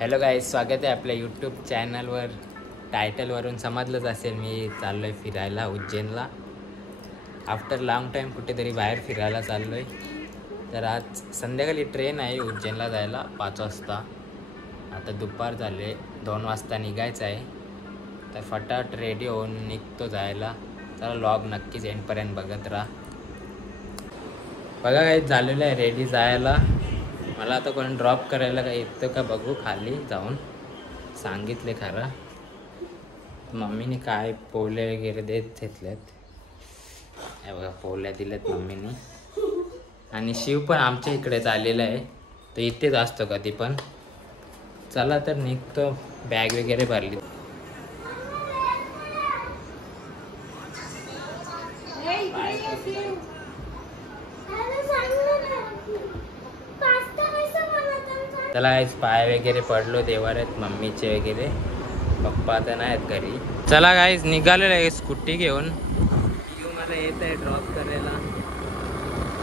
Hello guys, स्वागत आहे आपल्या यूट्यूब चॅनलवर. टायटलवरून समजलंच असेल मी चाललो आहे फिरायला उज्जैनला. आफ्टर लाँग टाईम कुठेतरी बाहेर फिरायला चाललो आहे. तर आज संध्याकाळी ट्रेन आहे उज्जैनला जायला 5 वाजता. आता दुपार झाले, 2 वाजता निघायचं आहे. तर फटाफट रेडी होऊन निघतो जायला. चला लॉग नक्कीच एंडपर्यंत बघत राहा. बघा काही झालेलं आहे रेडी जायला. मला आता कोण ड्रॉप करायला काय येतं का बघू, खाली जाऊन सांगितले खरं. मम्मीने काय पोले वगैरे देत घेतल्यात. हे बघा पोल्या दिल्यात मम्मीने. आणि शिव पण आमच्या इकडेच आलेला आहे, तो इथेच असतो कधी पण. चला तर निघतो, बॅग वगैरे भरली. त्याला काहीच पाय वगैरे पडलो देवाऱ्यात मम्मीचे वगैरे. पप्पा आता नाही आहेत घरी. चला काहीच निघालेलं आहे स्कूटी घेऊन. मला येत आहे ड्रॉप करायला.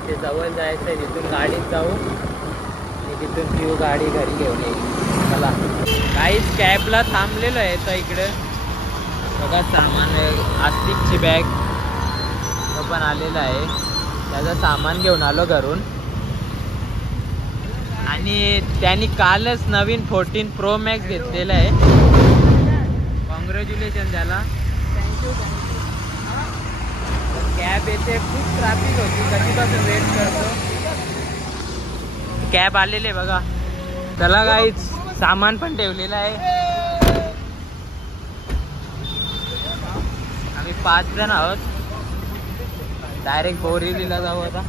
ते जवळ जायचं आहे, तिथून गाडीत जाऊ आणि तिथून पिऊ गाडी घरी घेऊन येईल. चला काहीच कॅबला थांबलेलं आहे तर इकडं बघा सामान. आस्तिकची बॅग तो पण आलेला आहे, त्याचं सामान घेऊन आलो घरून. आणि त्यांनी कालच नवीन 14 Pro Max घेतलेला आहे. कॉंग्रॅच्युलेशन त्याला. थँक्यू. कॅब येते, खूप ट्रॅफिक होती, कधीपासून वेट करतो. कॅब आलेले बघा. त्याला काहीच सामान पण ठेवलेलं आहे. आम्ही 5 जण आहोत. डायरेक्ट बोरिवलीला जाऊ आता.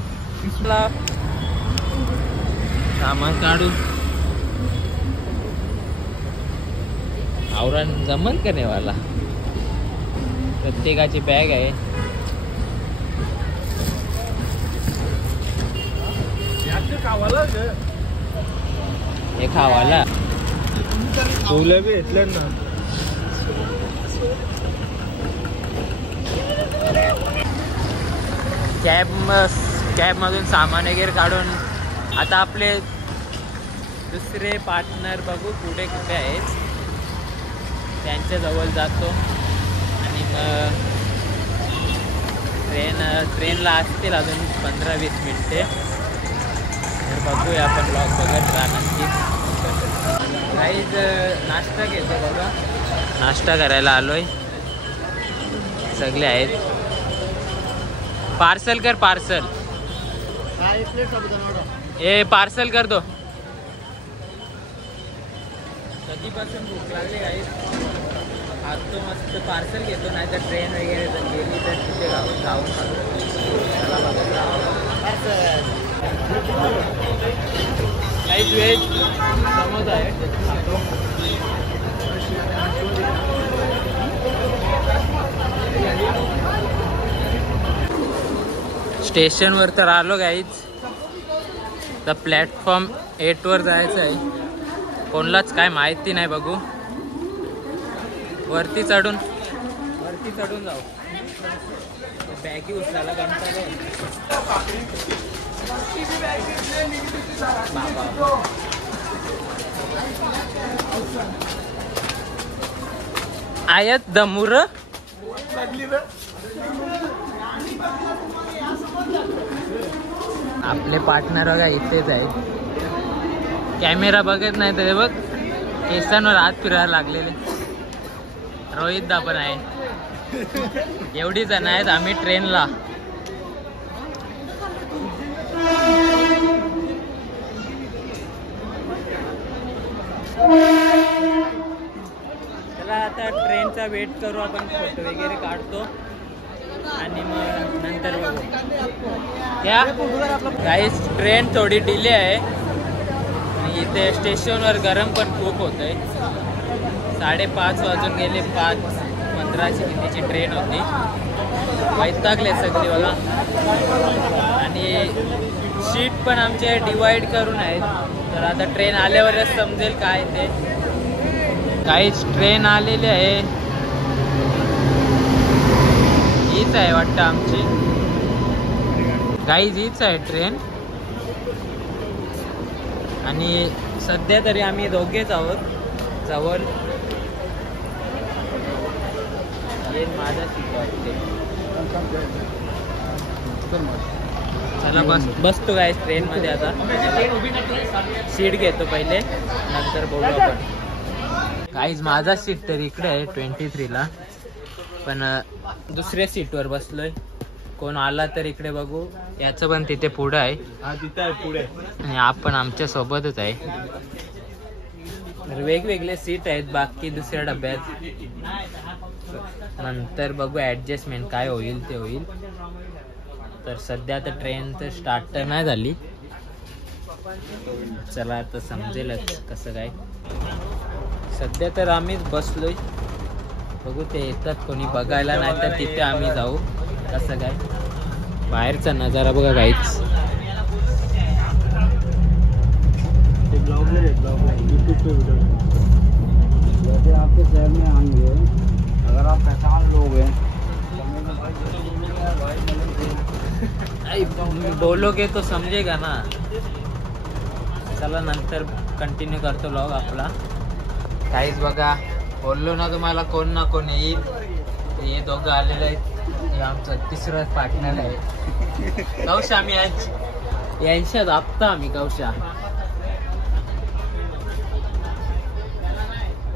सामान काढू. आवरण जमल का नाही वाला. प्रत्येकाची बॅग आहे. हे खावाला तुला बी घेतलं ना. कॅब मधून सामान वगैरे काढून आता आपले दुसरे पार्टनर बघू कुठे कुठे आहेत, त्यांच्याजवळ जातो. आणि मग ट्रेनला असतील अजून 15-20 मिनिटे. तर बघूया आपण ब्लॉग बघत राहा नक्कीच. काहीच नाश्ता घेतो बघा. नाश्ता करायला आलोय. सगळे आहेत. पार्सल कर, पार्सल. ए पार्सल कर दो. कधीपासून भूक लागली आहे. खातो मस्त. पार्सल घेतो, नाही तर ट्रेन वगैरे जर गेली तर तिथे जाऊन खातो. काहीच वेज समोसा आहे. स्टेशनवर तर आलो गाईच. तर प्लॅटफॉर्म 8 वर जायचं आहे. कोणलाच काय माहिती नाही, बघू. वरती चढून जाऊ. बॅगी उचलायला कंटाळा. आयत दमुर. आपले पार्टनर बघा इथेच आहेत. कॅमेरा बघत नाही तर बघ केसांवर हात फिरायला लागलेले. रोहित दा पण आहे. एवढी जण आहेत आम्ही ट्रेनला. चला आता ट्रेनचा वेट करू आपण. फोटो वगैरे काढतो आणि मग नंतर बघू. क्या गाईस, ट्रेन थोडी डिले आहे. इथे स्टेशनवर गरम पण खूप होतंय. 5:30 वाजून गेले. 5:15ची कितीची ट्रेन होती. वैतागले सगळी बघा. आणि सीट पण आमचे डिवाइड करून आहेत. तर आता ट्रेन आल्यावरच समजेल काय ते. काहीच ट्रेन आलेली आहे. हीच आहे वाटतं आमची. काहीच हीच आहे ट्रेन. आणि सध्या तरी आम्ही दोघेच आहोत जवळ. हे माझा सीट वाटते. चला बसतो काय ट्रेनमध्ये आता. सीट घेतो पहिले नंतर बोलू आपण. काहीच माझा सीट तर इकडे आहे 23ला, पण दुसऱ्या सीटवर बसलोय. कोण आला तर इकडे बघू. याचं पण तिथे पुढं आहे. हा तिथे आहे पुढे. आणि आपण आमच्या सोबतच आहे. तर वेगवेगळे सीट आहेत बाकी दुसऱ्या डब्यात. नंतर बघू ॲडजस्टमेंट काय होईल ते होईल. तर सध्या आता ट्रेन तर स्टार्ट तर नाही झाली. चला आता समजेलच कसं काय. सध्या तर आम्हीच बसलोय. बघू ते येतात कोणी बघायला, नाही तर तिथे आम्ही जाऊ. कसं काय बाहेरचा नजारा बघा काहीच. यूट्यूब पे वीडियो जैसे आपके शहर में आएंगे, अगर आप पहचान लोग हैं बोलोगे तो समजेगा ना. चला नंतर कंटिन्यू करतो व्लॉग आपला. काहीच बघा बोललो ना तुम्हाला कोण ना कोण येईल. हे दोघं आलेले आहेत. हे आमचा तिसरा पार्टनर आहे कौशा. आम्ही यांच्यात आपता आम्ही कौशा.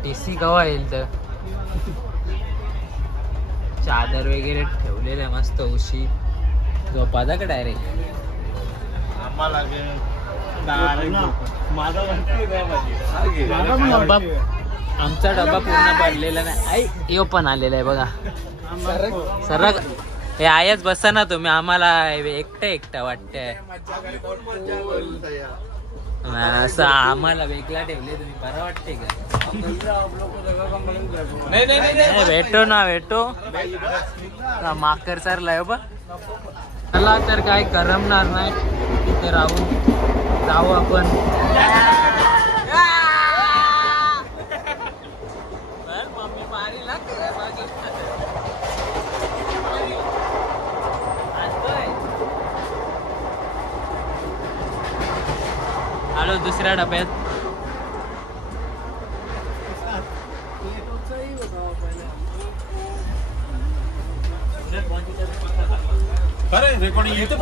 टीसी कवा येईल तर. चादर वगैरे ठेवलेलं आहे मस्त उशी. झोपादा का डायरेक्ट. आमचा डबा पूर्ण पडलेला नाही. आई यो पण आलेला आहे बघा. सरक हे आयच बसा ना तुम्ही. आम्हाला एकटं वाटतंय. असं आम्हाला वेगळा ठेवले तुम्ही. बरं वाटते का. भेटो ना भेटो. माकर सरलाय बा. चला तर काय करमणार नाही. तिथे राहून जाऊ आपण. आलो दुसऱ्या डब्यात. घेतो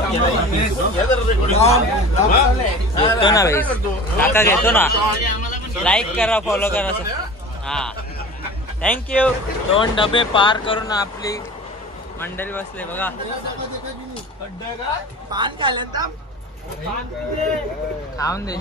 ना भाई. काका घेतो ना. लाईक करा फॉलो करा. हा थँक्यू. 2 डबे पार करून आपली मंडळी बसले बघा. खाऊन दे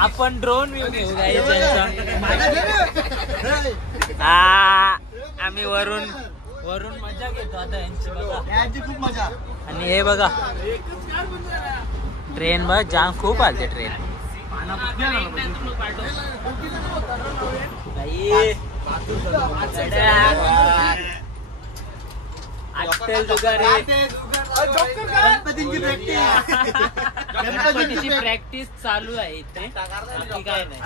आपण ड्रोन व्ह्यू घेऊ. आम्ही वरून मजा घेतो आता यांची बघा. खूप मजा. आणि हे बघा ट्रेन बघ जाम खूप आलते ट्रेन. गणपतीची प्रॅक्टिस चालू आहे इथे. काय नाही.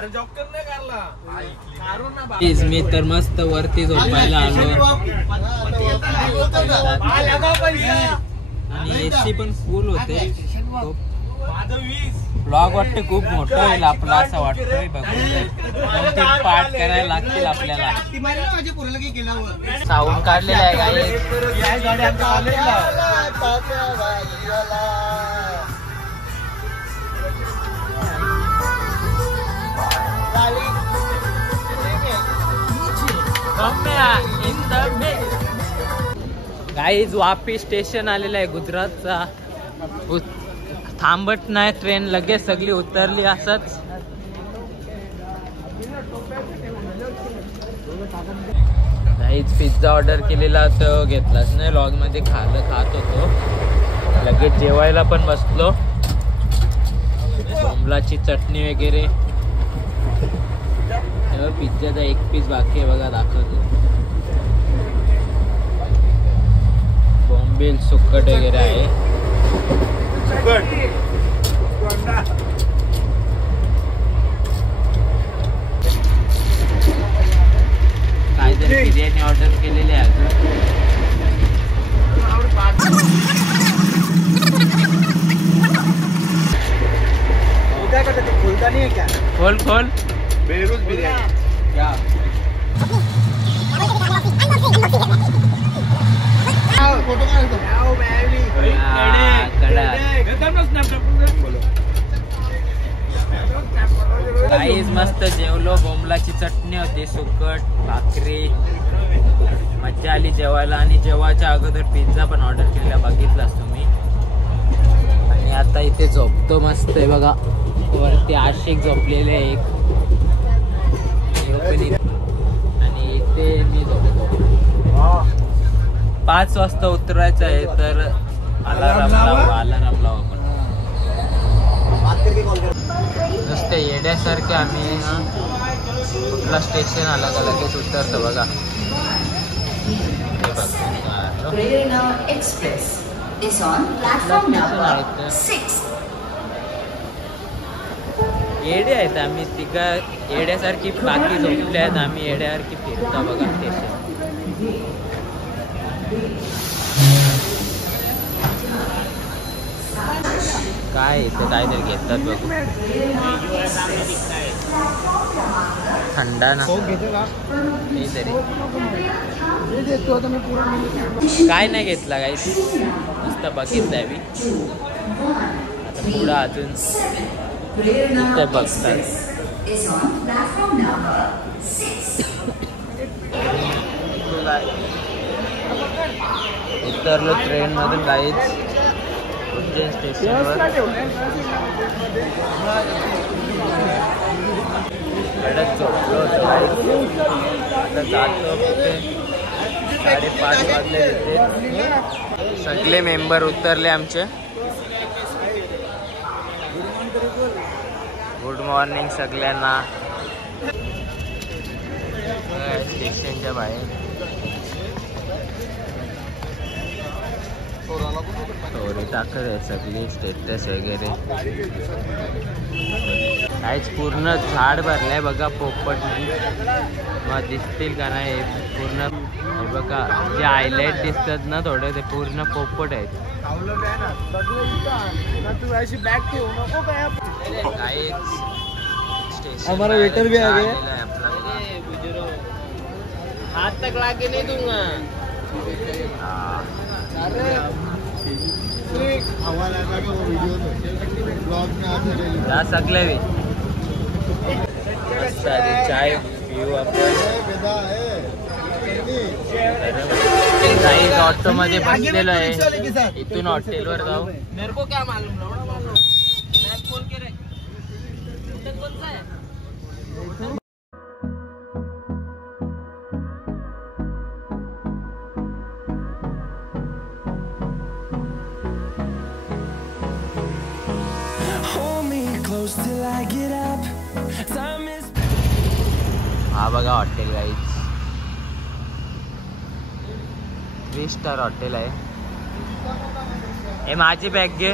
मी तर मस्त वरती झोपायला आलो. आणि एसी पण फुल होते. ब्लॉग वाटते खूप मोठा होईल आपला असं वाटतंय. बघून पाठ करायला लागतील आपल्याला. साऊंड काढलेला आहे गाईज. वापी स्टेशन आलेलं आहे गुजरातचा. थांबत नाही ट्रेन. लगेच सगळी उतरली असंच. काहीच पिझ्झा ऑर्डर केलेला तर घेतलाच नाही. लॉग मध्ये खात होतो. लगेच जेवायला पण बसलो. बोंबलाची चटणी वगैरे. पिझ्झाचा एक पीस बाकी आहे बघा दाखवतो. बॉम्बेल सुक्कट वगैरे आहे. बिर्याणी ऑर्डर केलेली आहे अजून. खोल खोल बेरूज बिर्याणी क्या काहीच मस्त जेवलो. बोंबलाची चटणी होती, सुकट, भाकरी. मज्जा आली जेवायला. आणि जेवायच्या अगोदर पिझ्झा पण ऑर्डर केलेला, बघितलास तुम्ही. आणि आता इथे झोपतो मस्त आहे बघा. वरती आशिक झोपलेले आहे एक. आणि इथे मी झोपतो. 5 वाजता उतरायचं आहे, तर अलाराम लावू आपण. नुसते येड्यासारखे आम्ही ना कुठला स्टेशन आला का लगेच उतरतो बघा. Prerna Express is on platform number 6. येडे आहेत आम्ही. तिघा येड्यासारखी बाकी झोपले आहेत, आम्ही येड्यासारखी फिरतो बघा स्टेशन. काय इथे काहीतरी घेतात बघू. थंडा ना तरी काय नाही घेतला काही. नुसतं बघितलंय मी. आता पुढं अजून इथे बघतात. उतरलो ट्रेन मधून काहीच उज्जैन स्टेशनवर. कडक झोपलो होतो. आता जातो कुठे. 5:30 वाजले तिथे. सगळे मेंबर उतरले आमचे. गुड मॉर्निंग सगळ्यांना. स्टेशनच्या बाहेर स्टोरी टाकत आहे सगळी, स्टेटस वगैरे. काहीच पूर्ण झाड भरलंय बघा पोपटनी. मग दिसतील का नाही पूर्ण. हे बघा जे हायलाइट दिसतात ना थोडे, ते पूर्ण पोपट आहेत. काहीच स्टेशन हमारा वेटर भी आ गया. हाथ तक लाके नहीं दूंगा. जा सकले भी. चाय पिऊ आपण. काही ऑटो मध्ये बसलेलो आहे. इथून हॉटेलवर जाऊ. मेरे को क्या मालूम. मॅप खोल के रे. कोणता आहे. हा बघा हॉटेल गाईज. 3 स्टार हॉटेल आहे. हे माझी बॅग घे.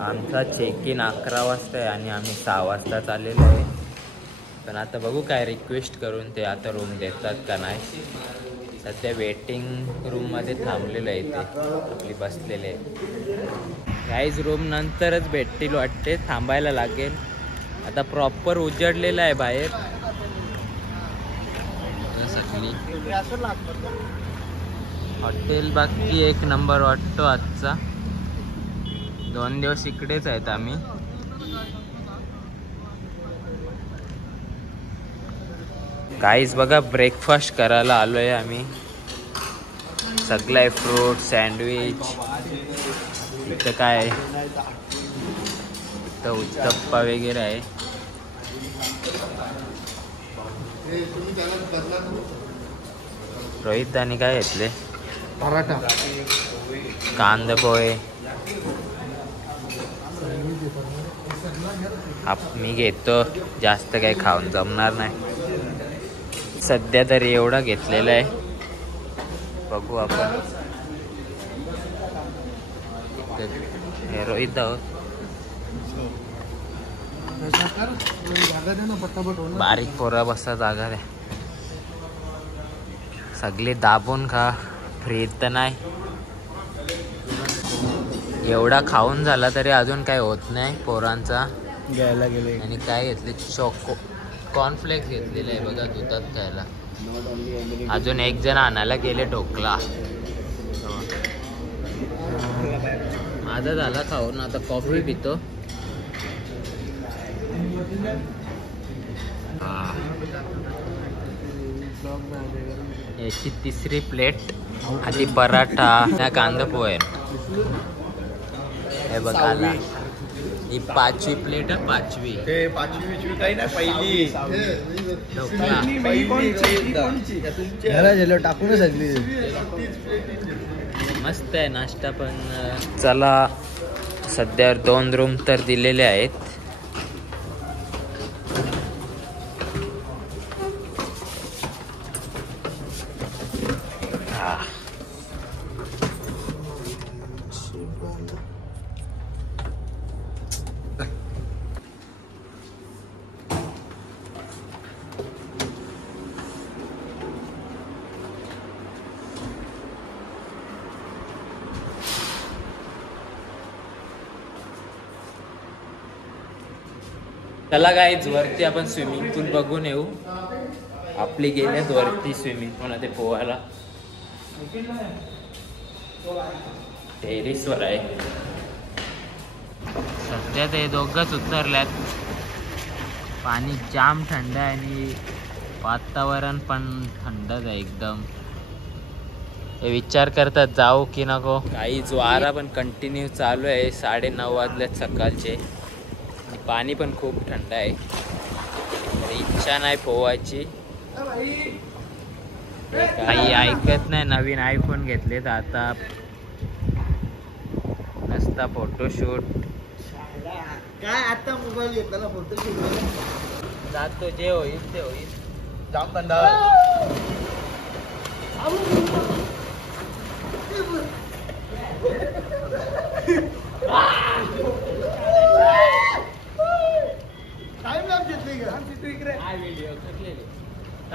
आमचा चेक इन 11 वाजता आहे आणि आम्ही 6 वाजता चाललेलो आहे. पण आता बघू काय रिक्वेस्ट करून ते आता रूम देतात का नाही. सध्या वेटिंग रूममध्ये थांबलेलं आहे. ते आपली बसलेले आहे. काहीच रूम नंतरच भेटतील वाटते. थांबायला लागेल. आता प्रॉपर उजडलेलं आहे बाहेर सगळी. हॉटेल बाकी 1 नंबर वाटतो आजचा. 2 दिवस इकडेच आहेत आम्ही. काहीच बघा ब्रेकफास्ट करायला आलोय आम्ही. सगळं आहे फ्रूट सँडविच. इथं काय आहे, इथं उत्तप्पा वगैरे आहे. रोहित आणि काय घेतले. पराठा, कांदा पोहे. मी घेतो. जास्त काही खाऊन जमणार नाही. सध्या तरी एवढा घेतलेला आहे. बघू आपण. हे रोहित आहोत. बारीक पोरा बसा जागा रे सगळे दाबून खा फ्री तर नाही एवढा खाऊन झाला तरी अजून काय होत नाही पोरांचा घ्यायला गेले आणि काय घेतले चॉको कॉर्नफ्लेक्स घेतलेले आहे बघा दुधात खायला अजून एक जण आणायला गेले ढोकला माझा झाला खाऊन आता कॉफी पितो याची तिसरी प्लेट आधी पराठा कांदा पोहे हे बघा ही 5वी प्लेट आहे 5वी पाचवी काही नाही पहिली ढोकळा टाकूनच मस्त आहे नाश्ता पण चला सध्या 2 रूम तर दिलेले आहेत चला गाईज वरती आपण स्विमिंग पूल बघून येऊ आपली गेल्यात वरती स्विमिंग पूल ते पोहायला टेरिस वर आहे सध्या ते दोघंच उतरल्यात पाणी जाम थंड आहे आणि वातावरण पण थंडच आहे एकदम हे विचार करतात जाऊ की नको काही वारा पण कंटिन्यू चालू आहे 9:30 वाजल्यात सकाळचे पाणी पण खूप थंड आहे इच्छा नाही पोवायची काही ऐकत नाही नवीन आयफोन घेतले तर आता नसता फोटोशूट काय आता मोबाईल घेतला ना फोटोशूट जातो जे होईल ते होईल जाम थंड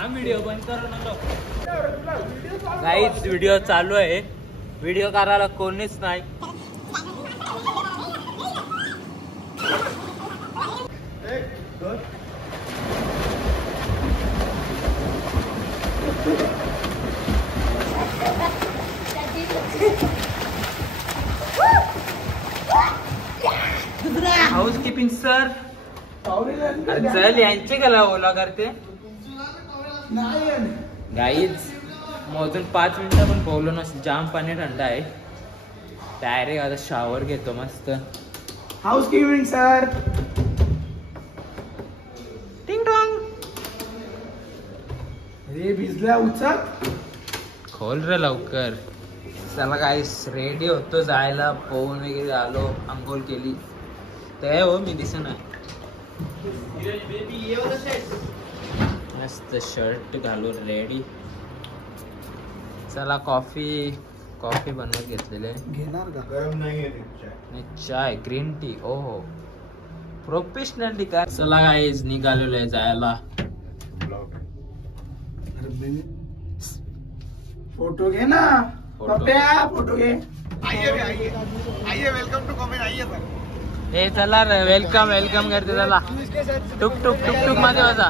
व्हिडिओ बंद करू नको काहीच व्हिडिओ चालू आहे व्हिडिओ करायला कोणीच नाही हाऊस कीपिंग सर चल यांचे कला ओला करते गाईज मोजून 5 मिनिटं पण पोहलो नसतं जाम पाणी थंड आहे डायरेक्ट आता शावर घेतो मस्त हाऊस कीपिंग सर टिंग टॉंग रे भिजल्या उचल खोल रे लवकर चला गाईस रेडी होतो जायला पोहून वगैरे आलो आंघोळ केली तर हो मी दिसत नाही मस्त शर्ट घालून रेडी चला कॉफी बनवत घेतलेले घेणार का गरम नाही चाय ग्रीन टी ओहो प्रोफेशनल का चला गाईज निघालेलो आहे जायला फोटो घे ना फोटो घे आइए वेलकम टू कमेंट आइए सर हे चला वेलकम करते चला टुक टुक मध्ये होता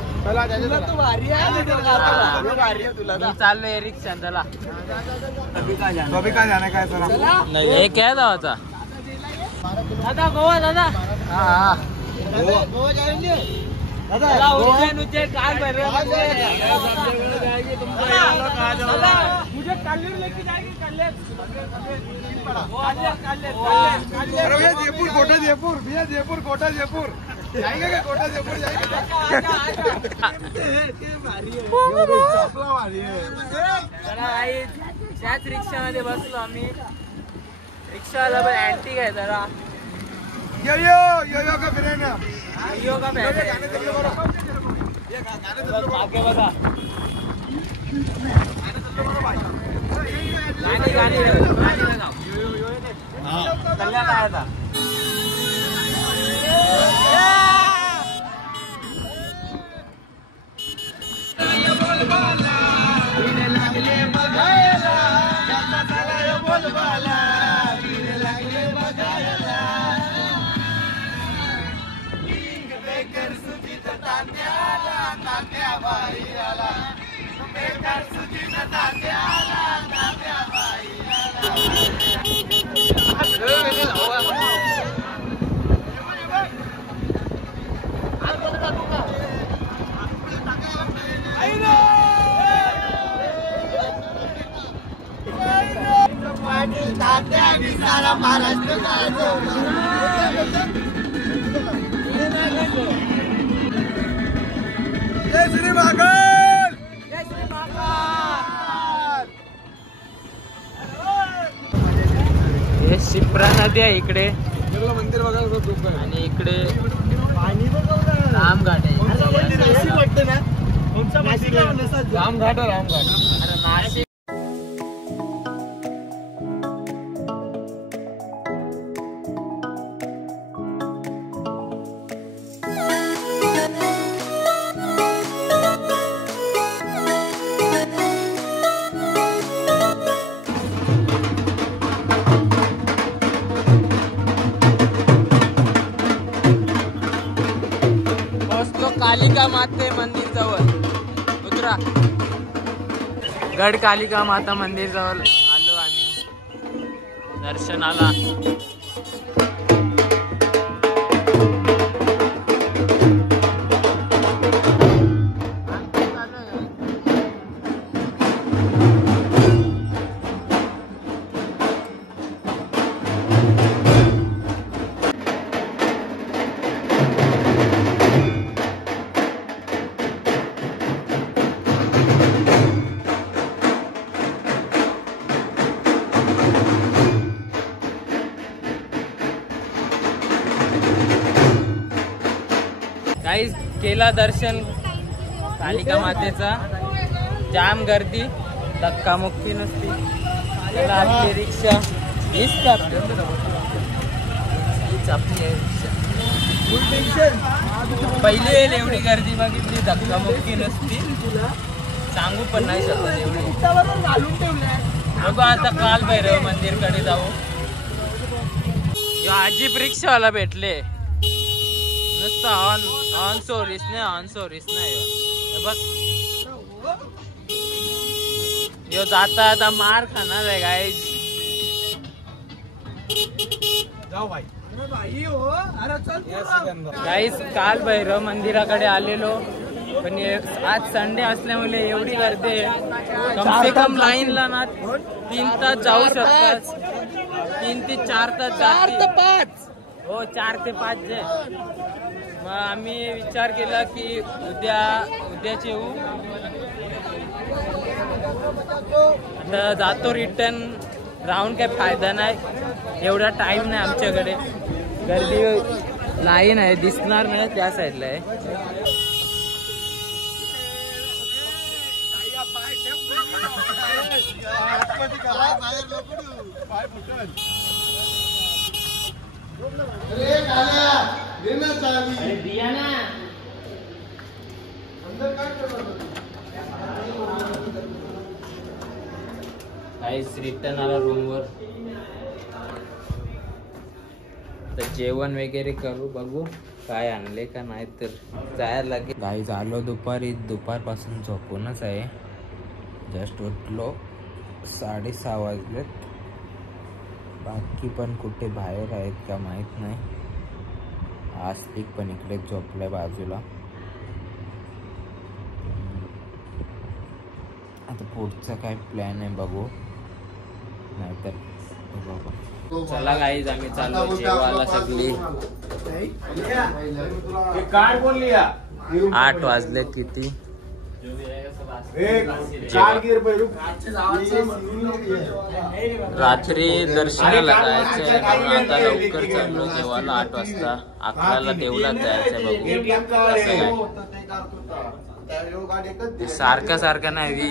मी चाललोय रिक्षा चला हे काय जावाचा दादा गोवा दादा दादा उज्जैन काल भर मुझे कालेर लेके जाएगी कालेर जयपुर कोटा जयपुर भैया जयपुर कोटा जयपुर जाएगा क्या कोटा जयपुर त्याच रिक्षामध्ये बसलो आम्ही रिक्षावाला पण अँटिक आहे जरा यो का फिर ना यो का आगे बघा गाणी लगाव कल्याण आया था हे शिप्रा नदी आहे इकडे मंदिर बघा आणि इकडे रामघाट आहे. रामघाट रामघाट. अरे नाशिक. कालिका माते मंदिर जवळ उतरा. गड कालिका माता मंदिर जवळ आलो आम्ही दर्शनाला. गाईज केला दर्शन कालिका मातेचा. जाम गर्दी, धक्कामुक्की नसती. चला आपली रिक्षा हीच आपली पहिली वेळ एवढी गर्दी बघितली, धक्कामुक्की नसती. सांगू पण नाही शकत एवढी. बघू आता काल भैरव मंदिरकडे जाऊ. अजीब रिक्षावाला भेटले नुसतं ऑन सोरीस नाही बघ. यो जाता आता मार खाणार आहे गाईज. गाईज काल भैरव मंदिराकडे आलेलो पण आज संडे असल्यामुळे एवढी गर्दी आहे. कम से कम लाईनला ना 3 तास जाऊ शकतात. 3 ते 4 तास. 4 ते 5 हो 4 ते 5 जे. मग आम्ही विचार केला की उद्याच येऊ. आता जातो रिटर्न. राहून काय फायदा नाही, एवढा टाइम नाही आमच्याकडे. गर्दी लाईन आहे दिसणार नाही त्या साईडला आहे. काहीच रिटर्न आला रूमवर. तर जेवण वगैरे करू, बघू काय आणले का नाही तर जायला लागेल. गाईज आलो दुपारपासून झोपूनच आहे. जस्ट उठलो, 6:30 वाजलेत. बाकी पण कुठे बाहेर आहेत का माहीत नाही. आस्तिक पण इकडेच झोपलाय बाजूला. आता पुढचा काय प्लॅन आहे बघू, नाहीतर चला गाईज आम्ही चाललो जेवायला. सगळी 8 वाजले किती. रात्री दर्शनाला जायचंय म्हणून आता लवकर चाललो जेवायला. 8 वाजता 11ला देवळात जायचंय. बघू सारखा नाही.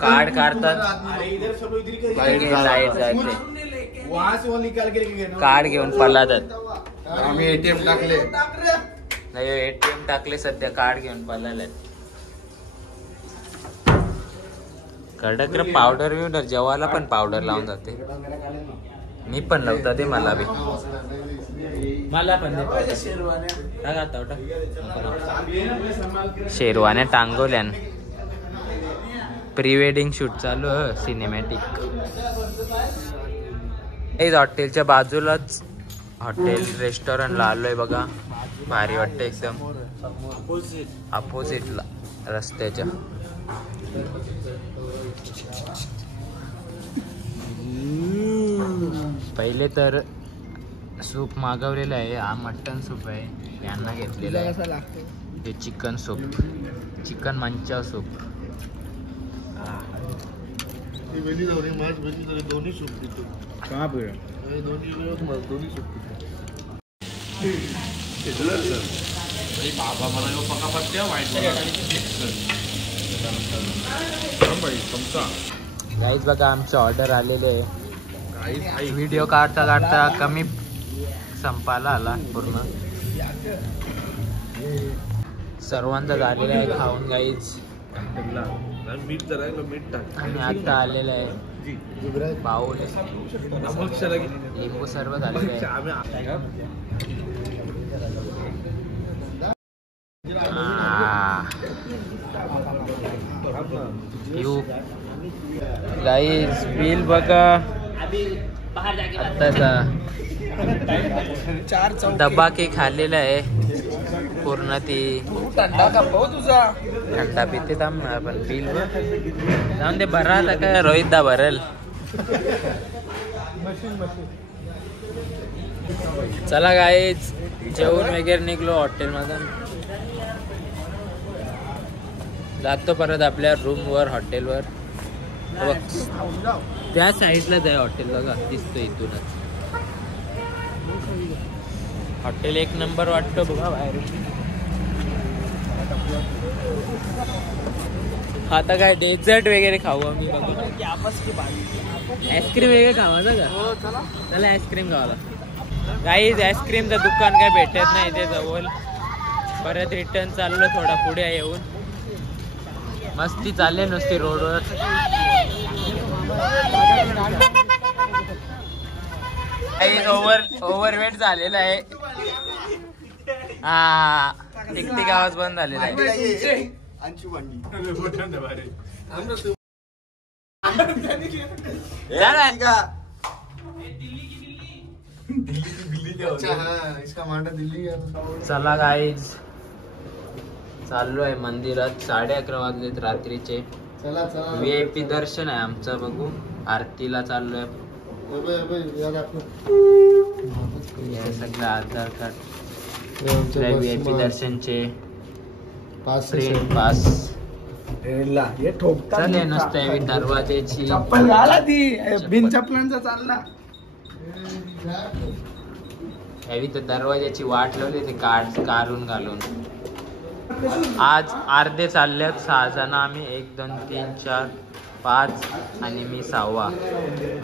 कार्ड काढतात, लाईट जाते, कार्ड घेऊन पळतात. आम्ही एटीएम टाकले नाही, एटीएम टाकले सध्या, कार्ड घेऊन पळाले. कडक पावडर बिवडर जेवायला पण पावडर लावून जाते. मी पण लावता ते मला बी. मला पण शेरवाने टांगवल्यान. प्री वेडिंग शूट चालू आहे, सिनेमॅटिक. हॉटेलच्या बाजूलाच हॉटेल रेस्टॉरंटला आलोय बघा. भारी वाटतं एकदम. अपोजिटला रस्त्याच्या. पहिले तर सूप मागवलेलं आहे. हा मटन सूप आहे, यांना घेतलेलं आहे. हे चिकन सूप, चिकन मंचा सूप. दोन्ही सूप देतो. कहाँ पे दोन्ही सूप बाबा मला पका पत्त्या गाईज बघा आमची ऑर्डर आलेली आहे. व्हिडिओ काढता काढता कमी संपायला आला पूर्ण. सर्वांचं झालेलं आहे खाऊन गाईज. मीठ जरा मीठ टाक. आणि आता आलेलं आहे बाऊल, लिंबू सर्व झालेलं आहे. गाईज बिल बघा आत्ताचा. डब्बा केक खाल्लेला आहे पूर्ण. ती थंडा पिते थांब पण बिल जाऊन ते भरा आता काय रोहितदा भरल. चला गाईज जेवण वगैरे निघलो हॉटेलमधून. जातो परत आपल्या रूमवर हॉटेलवर. त्या साईडलाच आहे हॉटेल बघा, दिसतो इथूनच. हॉटेल एक नंबर वाटतं बघा बाहेर. आता काय डेझर्ट वगैरे खाऊ आम्ही बघा. आईस्क्रीम वगैरे खावायचं का? चला आईस्क्रीम खावाला. गाईज आईस्क्रीमचं दुकान काय भेटत नाही ते जवळ. परत रिटर्न चाललो थोडा पुढे येऊन. मस्ती चालले नुसती रोडवर. ओव्हरवेट झालेला आहे. हा टिकटिक आवाज बंद झालेला आहे. चला गाईज चाललो आहे मंदिरात. 11:30 वाजलेत रात्रीचे. VIP दर्शन आहे आमचं. बघू आरतीला चाललोय. सगळं आधार कार्ड, VIP दर्शनचे प्रिंट पास चालले नुसते. दरवाजेची चप्पल घाला ती बिन चपलांचा चालला. तर दरवाजाची वाट लावली ते काढून घालून. आज अर्धे चाललेत. 6 जण आम्ही. 1 2 3 4 5 आणि मी 6वा.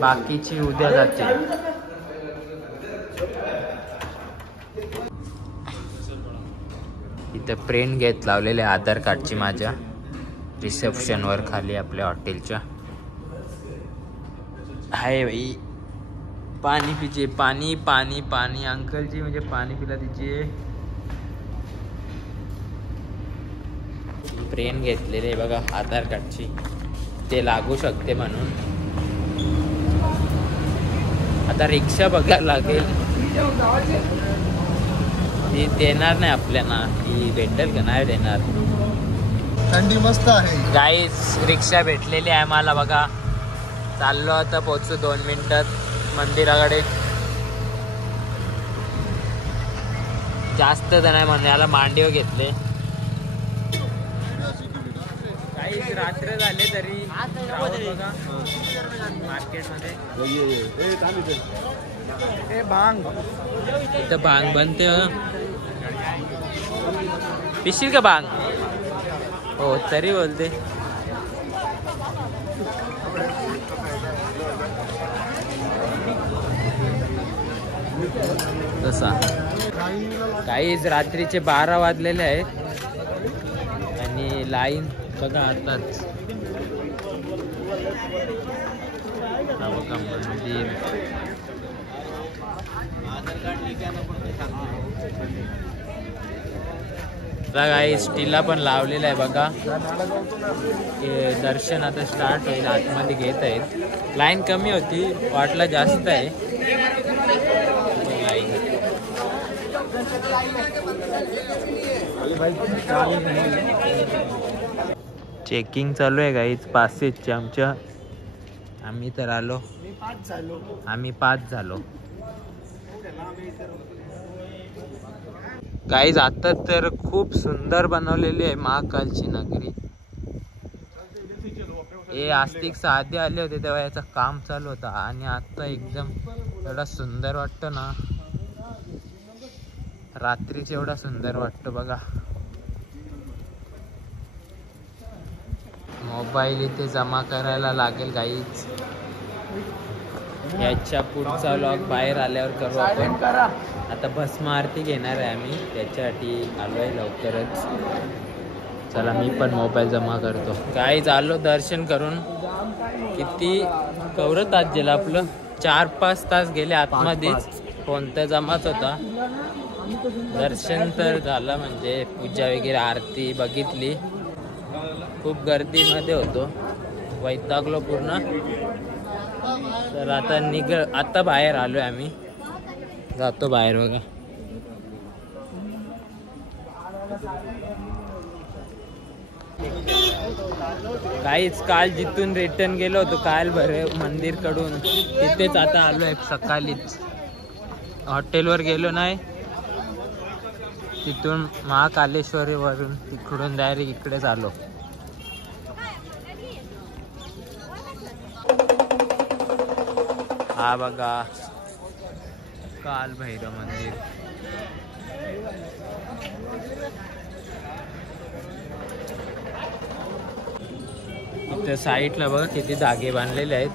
बाकीची उद्या जाते. इथं प्रिंट घेत लावलेले आधार कार्डची माझ्या रिसेप्शनवर खाली आपल्या हॉटेलच्या. हाय भाई पाणी पिजे. पाणी पाणी पाणी. अंकलची म्हणजे पाणी पिला तिचे. प्रिंट घेतलेले बघा आधार कार्डची. ते लागू शकते म्हणून. आता रिक्षा बघायला लागेल. ती देणार नाही आपल्याला. ती भेटेल का? नाही देणार. थंडी मस्त आहे. गाईज रिक्षा भेटलेली आहे मला बघा. चाललो आता पोहोचू 2 मिनिटात मंदिराकडे. जास्त तर नाही म्हणून याला मांडीवर घेतले. काही रात्र झाले तरी बघा मार्केटमध्ये. भांग इथं भांग बनते. पिशील का भांग? हो तरी बोलते. तसा काहीच रात्रीचे 12 वाजलेले आहेत आणि लाईन बघा आताच. बघा मंदिर. स्टीलला पण लावलेलं आहे बघा. दर्शन आता स्टार्ट होईल. आतमध्ये घेत आहेत. लाईन कमी होती वाटला जास्त आहे लाईन. चेकिंग चालू आहे गाईज पासेसची आमच्या. आम्ही तर आलो, मी 5 झालो. आम्ही 5 झालो. गाईज आता तर खूप सुंदर बनवलेली आहे महाकालची नगरी. हे आस्तिक साधे आले होते तेव्हा याचं काम चालू होता आणि आता एकदम एवढा सुंदर वाटतो ना, रात्रीच एवढा सुंदर वाटतो बघा. मोबाईल इथे जमा करायला लागेल गाईच. याच्या पुढचा व्लॉग बाहेर आल्यावर करू आपण. आता भस्म आरती घेणार आहे आम्ही, त्याच्यासाठी आलोय लवकरच. चला मी पण मोबाईल जमा करतो. गाईज आलो दर्शन करून. किती कवर तास गेला आपलं, 4-5 तास गेले आतमध्येच. फोन तर जमाच होता. दर्शन तर झालं, म्हणजे पूजा वगैरे आरती बघितली. खूप गर्दीमध्ये होतो, वैतागलो पूर्ण. तर आता बाहेर आलोय आम्ही, जातो बाहेर बघा. काहीच काल जिथून रिटर्न गेलो होतो काल मंदिर कडून, तिथेच आता आलोय सकाळीच. हॉटेलवर गेलो नाही, तिथून महाकालेश्वरी वरून तिकडून डायरेक्ट इकडेच आलो. हा बघा काल भैरव मंदिर. इथे साईडला बघा किती धागे बांधलेले आहेत.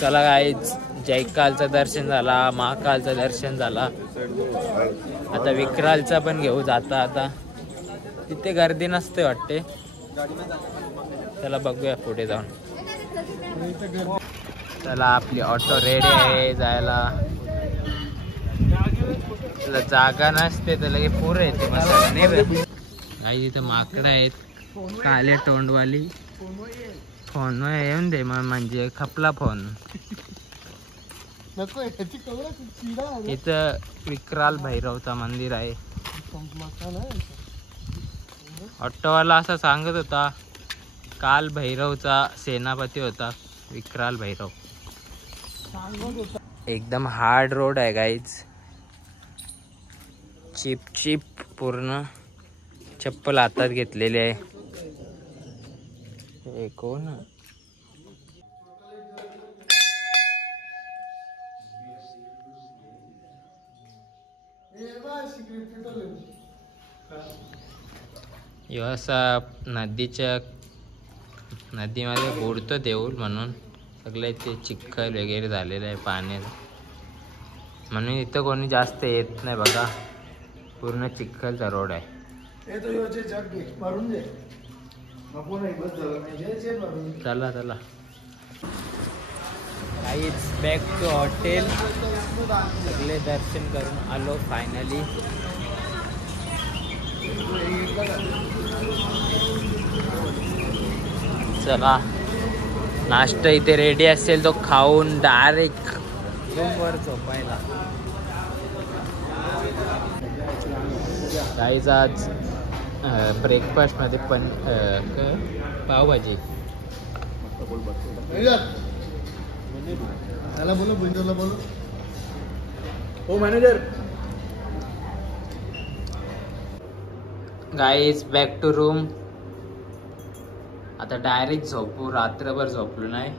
चला गाईज, जयकालचं दर्शन झाला, महाकालचं दर्शन झाला. आता विक्रालचा पण घेऊ जाता. आता तिथे गर्दी नसते वाटते. चला बघूया पुढे जाऊन. चला आपली ऑटो रेडी आहे जायला. जागा नसते तर लगे पूर येते मसाला नाही. काही इथं माकडं आहेत, काले तोंडवाली. फोन येऊन दे म्हणजे खपला फोन. इथं विक्राल भैरवचा मंदिर आहे. ऑटोवाला असा सांगत होता काल भैरवचा सेनापती होता विक्राल भैरव. एकदम हार्ड रोड आहे गाईज, चिप पूर्ण. चप्पल हातात घेतलेली आहे. हे कोण असा नदीमध्ये बुडतो देऊळ म्हणून सगळं इथे चिखल वगैरे झालेलं आहे पाण्याचं, म्हणून इथं कोणी जास्त येत नाही बघा. पूर्ण चिखलचा रोड आहे. चला चला काहीच बॅक टू हॉटेल. सगळे दर्शन करून आलो फायनली. चला नाश्ता इथे रेडी असेल तो खाऊन डायरेक्ट रूमवर झोपायला. काहीच आज ब्रेकफास्टमध्ये पण पावभाजी. हो manager. Guys back to room. आता डायरेक्ट झोपू, रात्रभर झोपलो नाही.